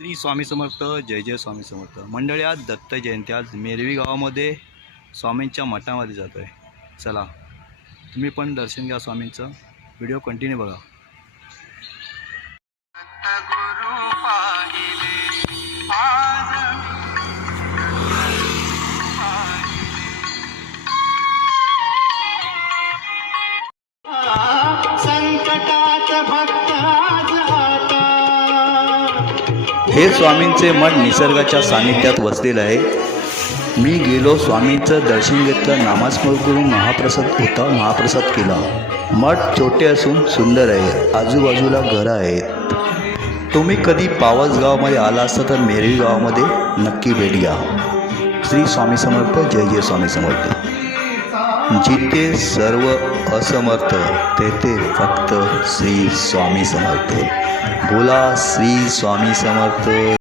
श्री स्वामी समर्थ जय जय स्वामी समर्थ. मंडळी आज दत्त जयंती आज मेरवी गावामध्ये स्वामींच्या मठामध्ये जातो आहे चला तुम्ही पण दर्शन घ्या स्वामींचं. व्हिडिओ कंटिन्यू बघा. संकटात हे स्वामींचे मठ निसर्गाच्या सानिध्यात वसलेलं आहे. मी गेलो स्वामींचं दर्शन घेतलं नामास्मरण करून महाप्रसाद होता महाप्रसाद केला. मठ छोटे असून सुंदर आहे. आजूबाजूला घरं आहेत. तुम्ही कधी पावस गावामध्ये आला असता तर मेरवी गावामध्ये नक्की भेट घ्या. श्री स्वामी समर्थ जय जय स्वामी समर्थ. जिथे सर्व असमर्थ तेथे फक्त श्री स्वामी समर्थ. बोला श्री स्वामी समर्थ